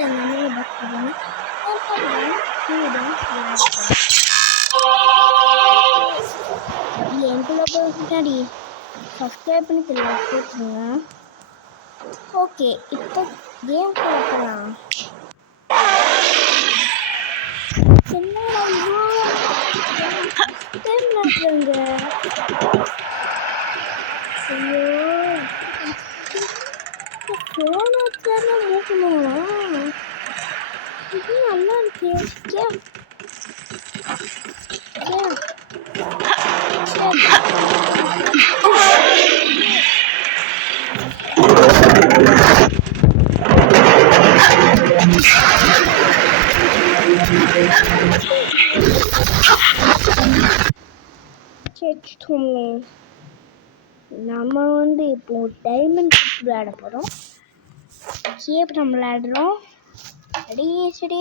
நம்மளே பஸ் பண்ணுவோம். எனக்குள்ள போய் முன்னாடி சப்ஸ்கிரைப் பண்ணி போட்டுருங்க. ஓகே, இப்போ கேம் போகலாம். ஐயோ, ஃபோன் வச்சாலே மூக்கணுங்களா? இது நல்லா இருக்கு. நம்ம இப்போ டைமண்ட் விளையாட போகிறோம். இப்போ நம்ம விளையாடுறோம். சரி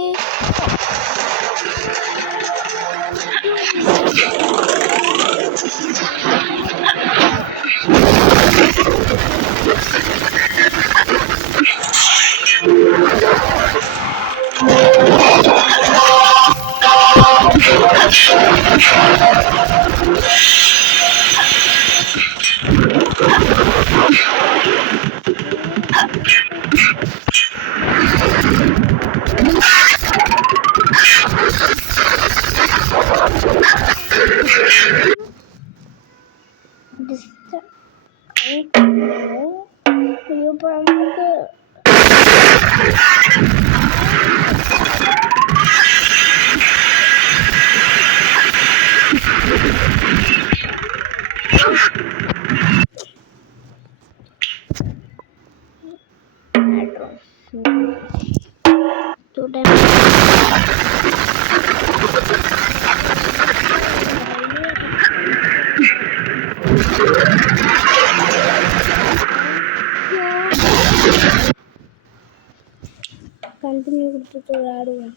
கண்டினியூ கொடுத்துட்டு விளையாடுவோம்.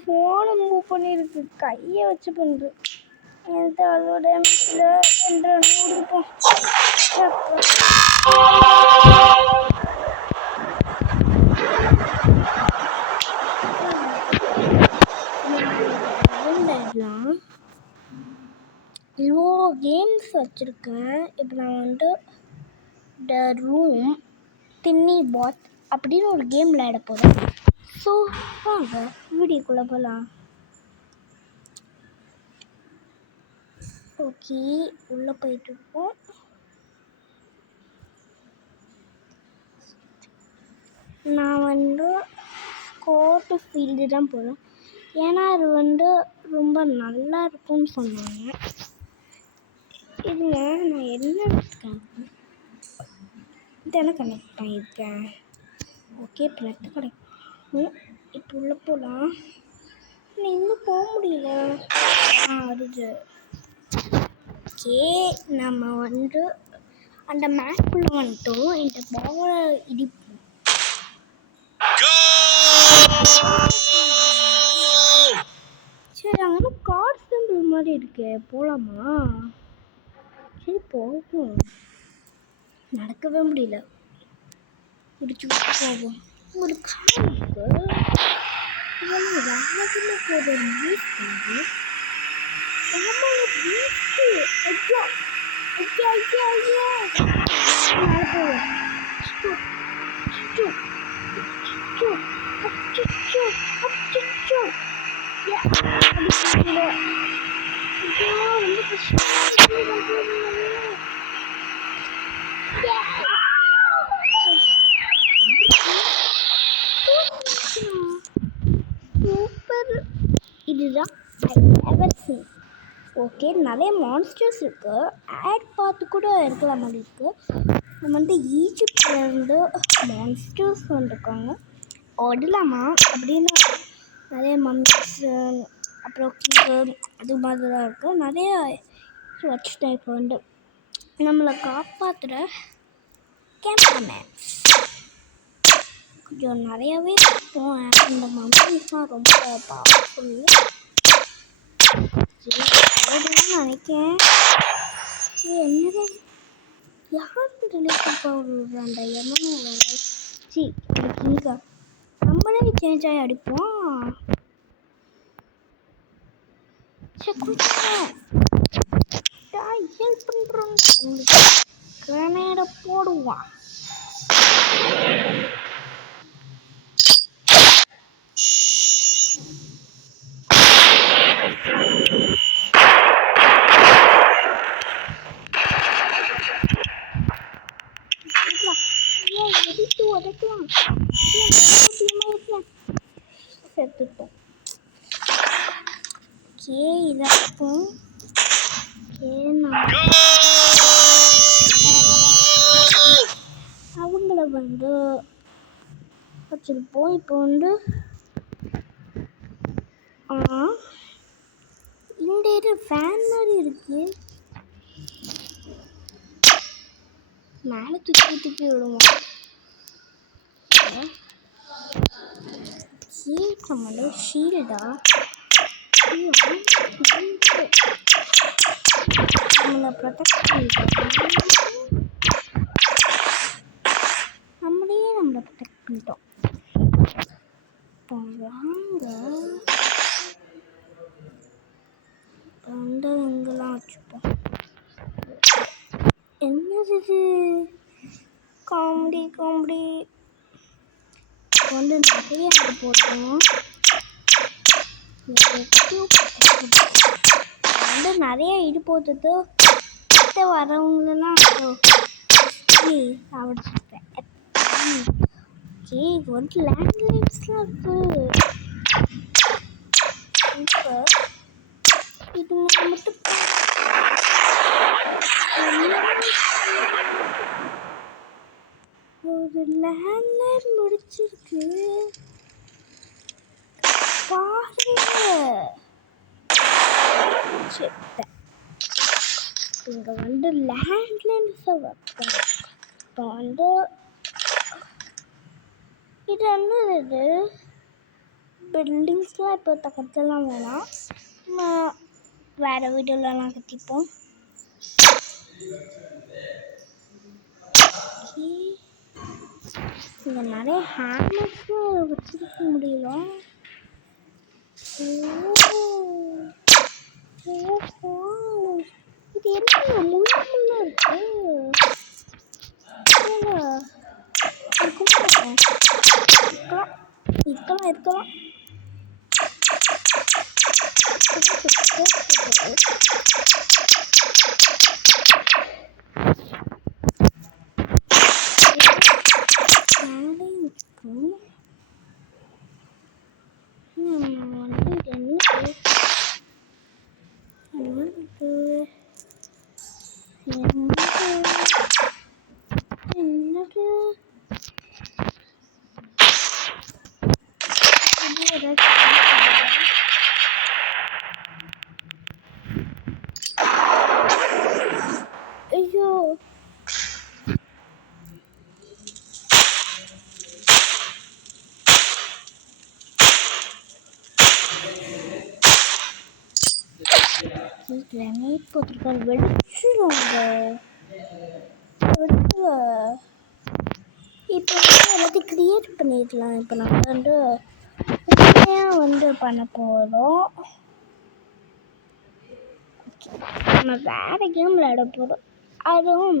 ஃபோனை மூவ் பண்ணிருக்கு, கையை வச்சு பண்ணுறேன். எந்த அதோட என்ற நூறுப்போம். இவ்வளோ கேம்ஸ் வச்சுருக்கேன். இப்போ நான் த ரூம் தின்னி பாத் அப்படின்னு ஒரு கேம் விளையாட போகிறேன். ஸோ வாங்க வீடியோக்குள்ளே போகலாம். ஓகே, உள்ளே போயிட்டுருக்கோம். நான் கோர்ட்டு ஃபீல்டு தான் போகிறேன். ஏன்னா அது ரொம்ப நல்லா இருக்கும்னு சொன்னாங்க. இதுங்க நான் என்ன இதெல்லாம் கனெக்ட் பண்ணியிருக்கேன். ஓகே, ப்ளட் கிடைக்கும். இப்போ உள்ளே போகலாம். இன்னும் போக முடியல. வருது. ஓகே, நம்ம அந்த மேட்குள்ளே வந்துட்டோம். இந்த பாலை இடிப்போம். சரி, அங்கே கார்ட் சிம்பிள் மாதிரி இருக்கு, போகலாமா? சரி போகும். நடக்கவே முடியல. பிடிச்சி போகும். ஒரு கார் இருக்கு. ராஜில் போகிற பீச்சு. ஆமாங்க, பீச்சு. ஐயா ஐயா ஐயா ஐயா மேலே போவோம். ரொம்ப சூப்பர். இதுதான் ஓகே, நிறைய மான்ஸ்டர்ஸ் இருக்குது. ஆட் பார்த்து கூட இருக்கிற மாதிரி இருக்குது. நம்ம ஈஜிப்ட்லேருந்து மான்ஸ்டர்ஸ் வந்துருக்காங்க. ஓடலாமா அப்படின்னு நிறைய மம்ஸ் அப்புறம் அது மாதிரி தான் இருக்குது. நிறைய வச்சுட்டேன். இப்போ நம்மளை காப்பாற்றுற கேமராமேன்ஸ் கொஞ்சம் நிறையாவே இருக்கும். இந்த மம்ஸ் தான் ரொம்ப பவர்ஃபுல். நினைக்கிறேன். என்னது யார் ரிலேஷன்ப்பா விடுறாண்டா எவனும் வர சி இங்கே நம்மளே சேஞ்ச் ஆகி அடிப்போம். சரி கொஞ்சம் ஹெல்ப் பண்ணுறோம் அவங்களுக்கு கிரனேடை போடுவான். எதிர்த்து உதைக்கலாம் செத்துட்டோம். கே இதாக்கும் அவங்கள வந்து வச்சிருப்போம். இப்போ வந்து இந்த இது ஃபேன் மாதிரி இருக்கு, மேலே தூக்கி தூக்கி விடுவோம். நம்மளோட ஷீல்டா நம்மளை ப்ரொடெக்ட் பண்ணிட்டோம். நம்மளை ப்ரொடெக்ட் பண்ணிட்டோம். இப்போ வாங்க வந்து இங்கெல்லாம் வச்சுப்போம். என்னது இது காமெடி காமெடி. வந்து நிறைய போடுவோம். வந்து நிறைய இது போட்டுட்டு வரவங்களெல்லாம் சாப்பிடுச்சுப்பேன். ஓகே இது வந்து லேண்ட்லைன்ஸ்லாம் இருக்கு. இப்போ இது மட்டும் ஒரு லேண்ட்லைன் முடிச்சிருக்கு பாருங்க. இங்கே வந்து லேண்ட்லைன்ஸை வைப்பேன். இப்போ வந்து இது என்னது இது பில்டிங்ஸ்லாம் இப்போ கட்டலாம் வேணாம், வேறு வீடுலலாம் கட்டிப்போம். இங்கே நிறைய ஹேமர்ஸும் வச்சிருக்க முடியல. இது என்ன முள்ள இருக்கு இருக்கலாம். ஐயோ கிரனேட் போட்டிருக்காரு, வெடிச்சிருவாங்க. இப்போ வந்து எல்லாத்தையும் க்ரியேட் பண்ணிடலாம். இப்போ நம்ம வந்து பண்ண போகிறோம். நம்ம வேறு கேம் விளையாட போகிறோம், அதுவும்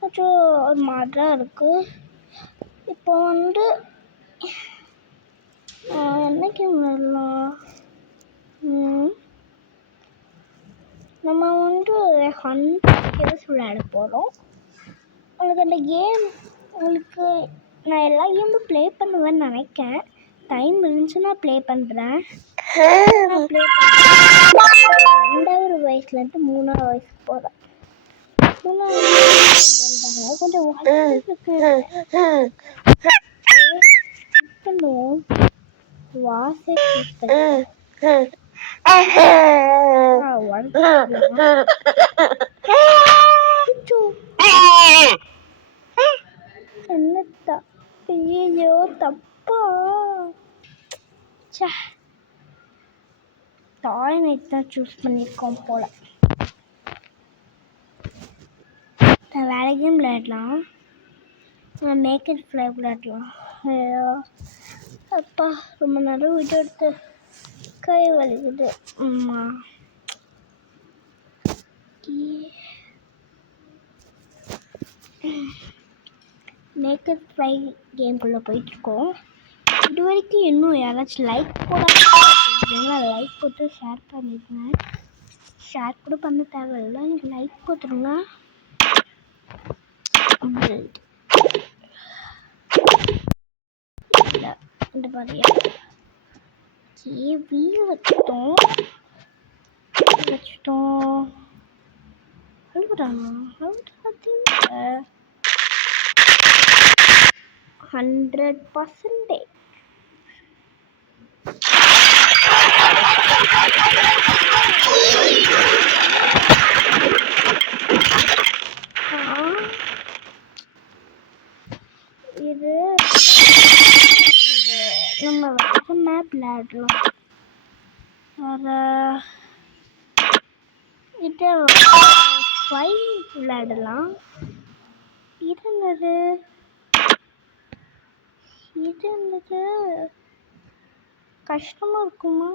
கொஞ்சம் ஒரு மாதிரி தான் இருக்குது. இப்போ வந்து என்ன கேம் விளையாடலாம்? நம்ம வந்து 100 years விளையாட போகிறோம். உங்களுக்கு அந்த கேம் நான் எல்லா கேமும் ப்ளே பண்ணுவேன்னு நினைக்கிறேன். டைம் இருந்துச்சுன்னா ப்ளே பண்ணுறேன். நான் ப்ளே பண்ணுறேன். 2வது வயசுலேருந்து 3வது வயசுக்கு போகிறேன். 3வது கொஞ்சம் வாசை என்னத்தா ஐயோ தப்பா டாய் நைட் தான் சூஸ் பண்ணியிருக்கோம் போல. நான் வேறு கேம் விளையாடலாம். நான் நேக்கட் ஃப்ளை விளையாடலாம். அப்பா ரொம்ப நேரம் வீடியோ எடுத்து கை வலிக்குது. நேக்கட் ஃப்ளை கேம்குள்ளே போயிட்டுருக்கோம். இது வரைக்கும் இன்னும் யாராச்சும் லைக் போடாமல் லைக் போட்டு ஷேர் பண்ணிடுங்க. ஷேர் கூட பண்ண தேவையில்லை, நீங்கள் லைக் போட்டுருங்க. இந்த மாதிரியா வீல் வச்சுட்டோம் அழுகுறாங்க 100%. இது நம்ம வேறு மேப் விளையாடலாம். வேறு இது ஃபைல் விளையாடலாம். இது என்னது கஷ்டமாக இருக்குமா?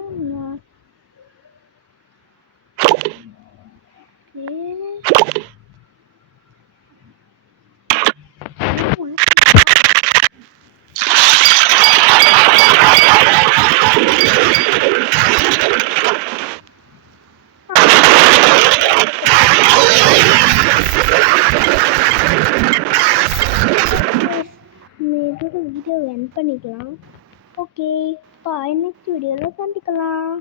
வீடியோ எண்ட் பண்ணிக்கலாம். ஓகே பாய், நெக்ஸ்ட் வீடியோவில் சந்திக்கலாம்.